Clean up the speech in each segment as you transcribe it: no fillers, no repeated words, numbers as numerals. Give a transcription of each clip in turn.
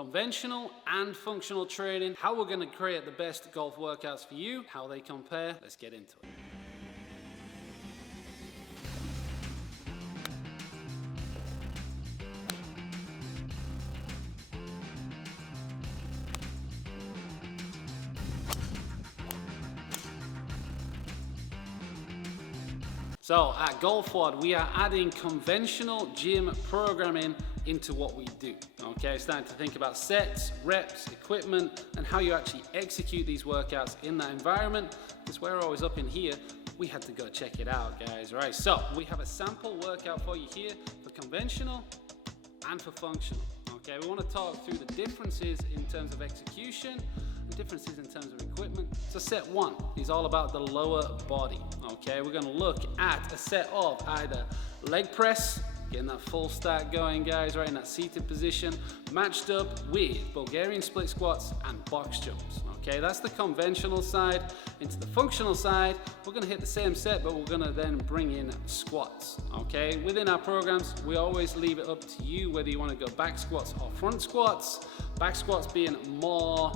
Conventional and functional training, how we're going to create the best golf workouts for you, how they compare. Let's get into it. So at GOLFWOD, we are adding conventional gym programming into what we do. Okay, starting to think about sets, reps, equipment, and how you actually execute these workouts in that environment. Because we're always up in here, we had to go check it out, guys. All right, so we have a sample workout for you here for conventional and for functional. Okay, we want to talk through the differences in terms of execution, differences in terms of equipment. So set one is all about the lower body. Okay, we're going to look at a set of either leg press, getting that full stack going, guys, right in that seated position, matched up with Bulgarian split squats and box jumps. Okay, that's the conventional side. Into the functional side, we're going to hit the same set, but we're going to then bring in squats. Okay, within our programs, we always leave it up to you whether you want to go back squats or front squats. Back squats being more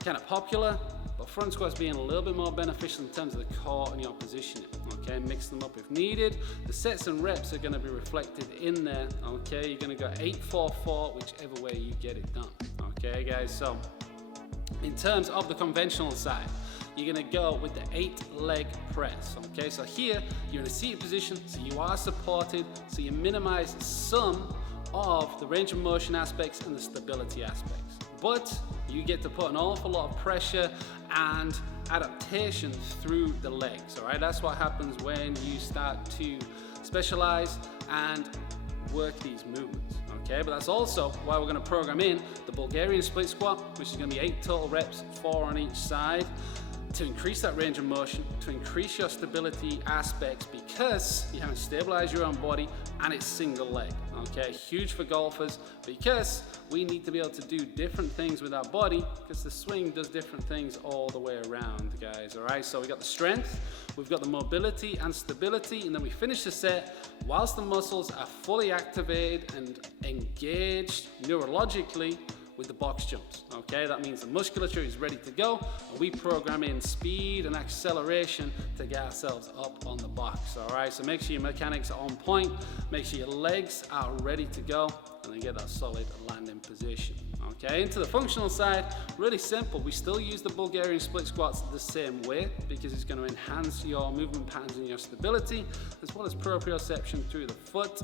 kind of popular, but front squats being a little bit more beneficial in terms of the core and your positioning. Okay, mix them up if needed. The sets and reps are going to be reflected in there. Okay, you're going to go 8-4-4, whichever way you get it done. Okay, guys, so in terms of the conventional side, you're going to go with the 8-leg press. Okay, so here you're in a seated position, so you are supported, so you minimize some of the range of motion aspects and the stability aspects. But you get to put an awful lot of pressure and adaptation through the legs. All right, that's what happens when you start to specialize and work these movements. Okay, but that's also why we're going to program in the Bulgarian split squat, which is going to be 8 total reps, 4 on each side, to increase that range of motion, to increase your stability aspects, because you haven't stabilized your own body and it's single leg. Okay, huge for golfers because we need to be able to do different things with our body, because the swing does different things all the way around, guys. All right, so we got the strength, we've got the mobility and stability, and then we finish the set whilst the muscles are fully activated and engaged neurologically with the box jumps. Okay, that means the musculature is ready to go, and we program in speed and acceleration to get ourselves up on the box. All right, so make sure your mechanics are on point, make sure your legs are ready to go, and then get that solid landing position. Okay, into the functional side, really simple. We still use the Bulgarian split squats the same way, because it's going to enhance your movement patterns and your stability, as well as proprioception through the foot,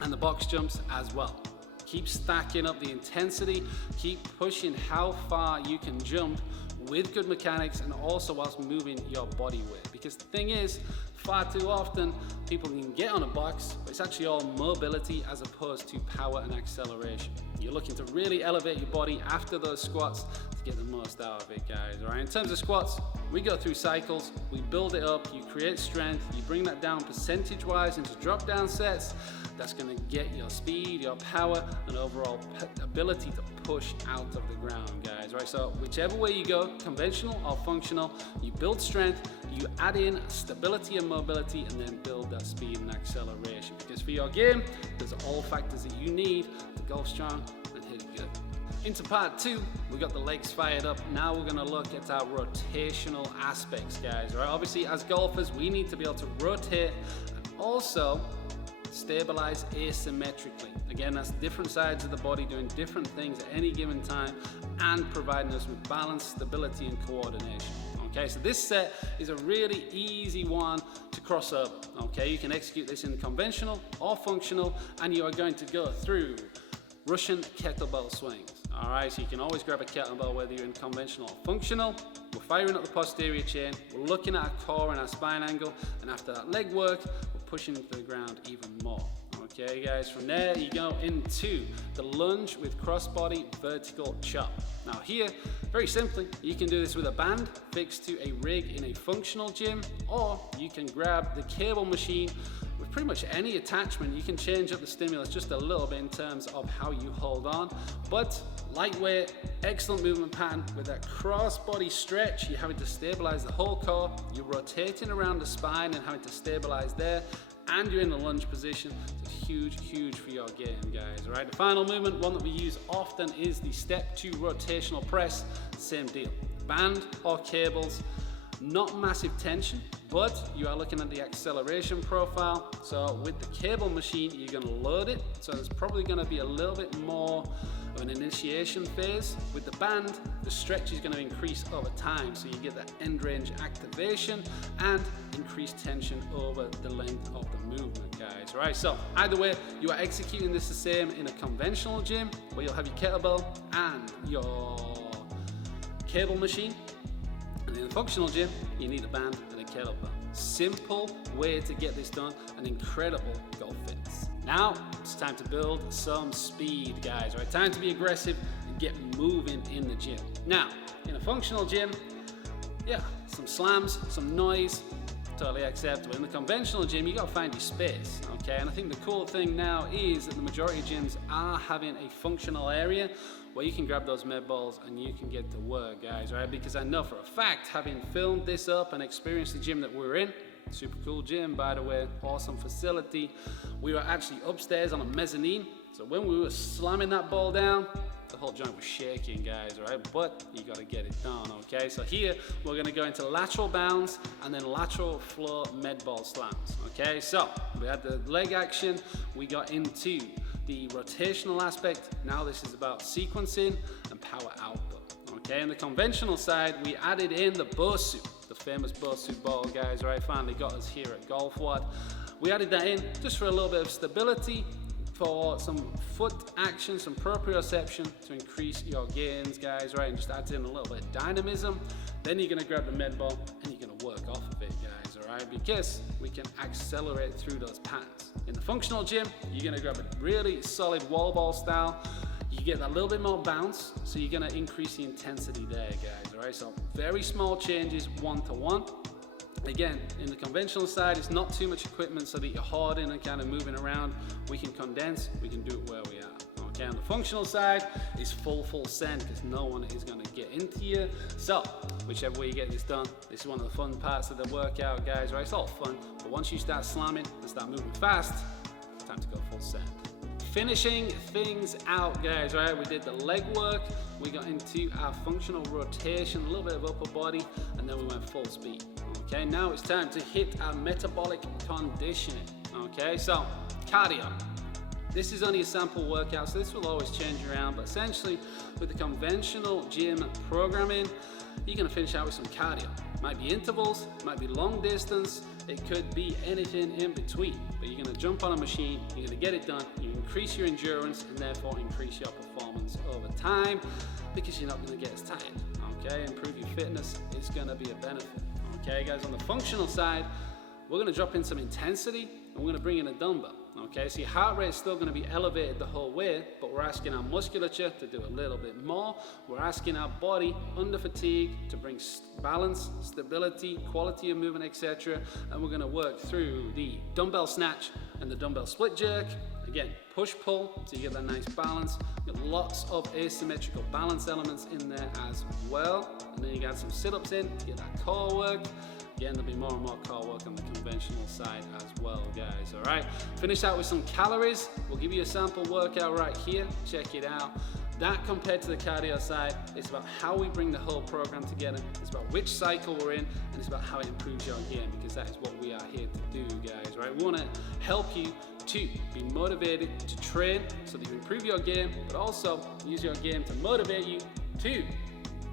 and the box jumps as well. Keep stacking up the intensity, keep pushing how far you can jump with good mechanics, and also whilst moving your body weight. Because the thing is, far too often people can get on a box, but it's actually all mobility as opposed to power and acceleration. You're looking to really elevate your body after those squats to get the most out of it, guys. All right, in terms of squats, we go through cycles, we build it up, you create strength, you bring that down percentage wise into drop down sets. That's going to get your speed, your power, and overall ability to push out of the ground, guys. Right, so whichever way you go, conventional or functional, you build strength, you add in stability and mobility, and then build that speed and acceleration. Because for your game, there's all factors that you need to golf strong and hit it good. Into part 2, we got the legs fired up. Now we're going to look at our rotational aspects, guys. Right, obviously as golfers, we need to be able to rotate and also stabilize asymmetrically. Again, that's different sides of the body doing different things at any given time and providing us with balance, stability, and coordination. Okay, so this set is a really easy one to cross over. Okay, you can execute this in conventional or functional, and you are going to go through Russian kettlebell swings. All right, so you can always grab a kettlebell whether you're in conventional or functional. We're firing up the posterior chain, we're looking at our core and our spine angle, and after that leg work, we're pushing into the ground even more. Okay, guys, from there you go into the lunge with crossbody vertical chop. Now here, very simply, you can do this with a band fixed to a rig in a functional gym, or you can grab the cable machine with pretty much any attachment. You can change up the stimulus just a little bit in terms of how you hold on, but lightweight, excellent movement pattern with that cross-body stretch. You're having to stabilize the whole core, you're rotating around the spine and having to stabilize there, and you're in the lunge position. So it's huge for your game, guys. All right, the final movement, one that we use often, is the step 2 rotational press. Same deal, band or cables, not massive tension, but you are looking at the acceleration profile. So with the cable machine, you're going to load it, so there's probably going to be a little bit more of an initiation phase. With the band, the stretch is going to increase over time, so you get that end range activation and increased tension over the length of the movement, guys. All right, so either way, you are executing this the same in a conventional gym, where you'll have your kettlebell and your cable machine. And in a functional gym, you need a band and a kettlebell. Simple way to get this done, and incredible golf fitness. Now, it's time to build some speed, guys. Right, time to be aggressive and get moving in the gym. Now, in a functional gym, yeah, some slams, some noise, totally acceptable. In the conventional gym, you gotta find your space, okay? And I think the cool thing now is that the majority of gyms are having a functional area where you can grab those med balls and you can get to work, guys, right? Because I know for a fact, having filmed this up and experienced the gym that we're in, super cool gym, by the way, awesome facility. We were actually upstairs on a mezzanine, so when we were slamming that ball down, the whole joint was shaking, guys, all right? But you gotta get it done, okay? So here, we're gonna go into lateral bounds and then lateral floor med ball slams, okay? So we had the leg action, we got into the rotational aspect. Now this is about sequencing and power output, okay? On the conventional side, we added in the Bosu, the famous Bosu ball, guys, right? Finally got us here at GOLFWOD. We added that in just for a little bit of stability, for some foot action, some proprioception to increase your gains, guys, right? And just add in a little bit of dynamism. Then you're gonna grab the med ball and you're gonna work off of it, guys, all right? Because we can accelerate through those patterns. In the functional gym, you're gonna grab a really solid wall ball style. You get that little bit more bounce, so you're gonna increase the intensity there, guys, all right? So very small changes, 1-to-1. Again, in the conventional side, it's not too much equipment so that you're hoarding and kind of moving around. We can condense, we can do it where we are. Okay, on the functional side, it's full send, because no one is going to get into you. So, whichever way you get this done, this is one of the fun parts of the workout, guys, right? It's all fun, but once you start slamming and start moving fast, it's time to go full send. Finishing things out, guys, right? We did the leg work, we got into our functional rotation, a little bit of upper body, and then we went full speed. Okay, now it's time to hit our metabolic conditioning. Okay, so cardio. This is only a sample workout, so this will always change around, but essentially with the conventional gym programming, you're gonna finish out with some cardio. Might be intervals, might be long distance, it could be anything in between, but you're gonna jump on a machine, you're gonna get it done, you increase your endurance and therefore increase your performance over time, because you're not gonna get as tired, okay? Improve your fitness is gonna be a benefit. Okay, guys, on the functional side, we're gonna drop in some intensity and we're gonna bring in a dumbbell. Okay, so your heart rate is still gonna be elevated the whole way, but we're asking our musculature to do a little bit more. We're asking our body under fatigue to bring balance, stability, quality of movement, etc. And we're gonna work through the dumbbell snatch and the dumbbell split jerk. Again, push-pull, so you get that nice balance. You got lots of asymmetrical balance elements in there as well. And then you got some sit-ups in to get that core work. Again, there'll be more and more core work on the conventional side as well, guys, all right? Finish out with some calories. We'll give you a sample workout right here. Check it out. That compared to the cardio side, it's about how we bring the whole program together. It's about which cycle we're in, and it's about how it improves your game, because that is what we are here to do, guys, right? We wanna help you to be motivated to train so that you improve your game, but also use your game to motivate you to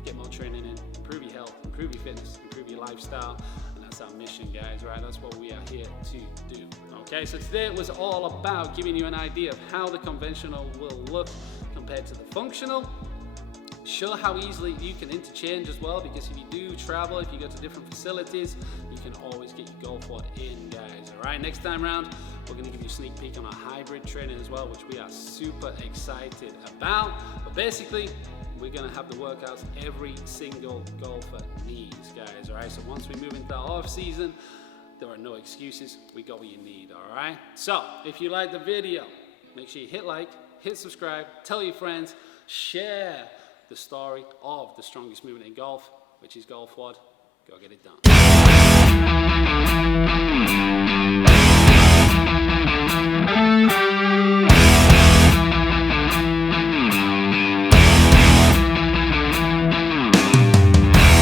get more training in, improve your health, improve your fitness, improve your lifestyle, and that's our mission, guys, right? That's what we are here to do. Okay, so today it was all about giving you an idea of how the conventional will look compared to the functional. Show how easily you can interchange as well, because if you do travel, if you go to different facilities, you can always get your GOLFWOD in, guys. All right, next time round, we're going to give you a sneak peek on our hybrid training as well, which we are super excited about. But basically, we're going to have the workouts every single golfer needs, guys. All right, so once we move into our off season, there are no excuses. We got what you need. All right, so if you like the video, make sure you hit like, hit subscribe, tell your friends, share the story of the strongest movement in golf, which is GOLFWOD. Go get it done.